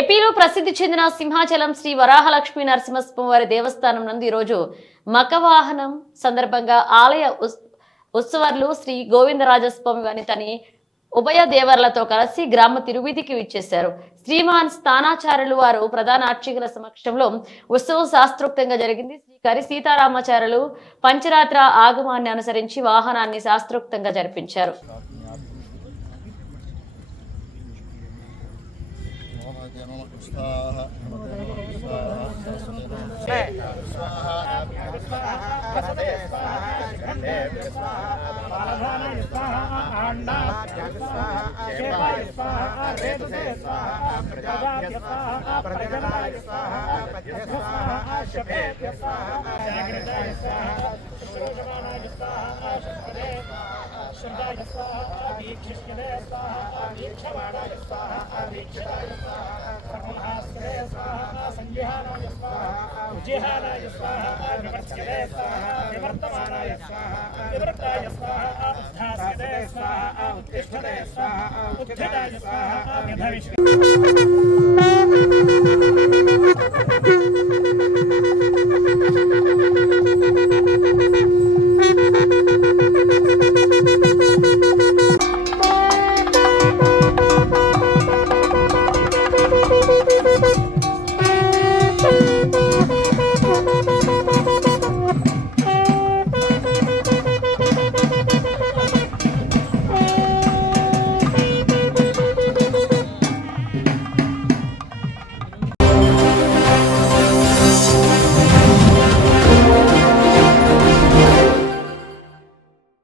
ఏపీలో ప్రసిద్ధి చెందిన సింహాచలం శ్రీ వరాహలక్ష్మీ నరసింహస్వామివారి దేవస్థానం నందు ఈరోజు మకవాహనం సందర్భంగా ఆలయ ఉత్సవాలు శ్రీ గోవిందరాజస్వామి వారిని తని ఉభయ దేవర్లతో కలిసి గ్రామ తిరువీధికి విచ్చేశారు. శ్రీమాన్ స్థానాచార్యులు వారు ప్రధాన అర్చకుల సమక్షంలో ఉత్సవం శాస్త్రోక్తంగా జరిగింది. శ్రీ కరి సీతారామాచార్యులు పంచరాత్ర ఆగమాన్ని అనుసరించి వాహనాన్ని శాస్త్రోక్తంగా జరిపించారు. उज्जिहानाय स्वाहा विवर्तते स्वाहा विवर्तमानाय स्वाहा विवर्ताय स्वाहा उद्धास्यते स्वाहा उत्तिष्ठते स्वाहा उत्थिताय स्वाहा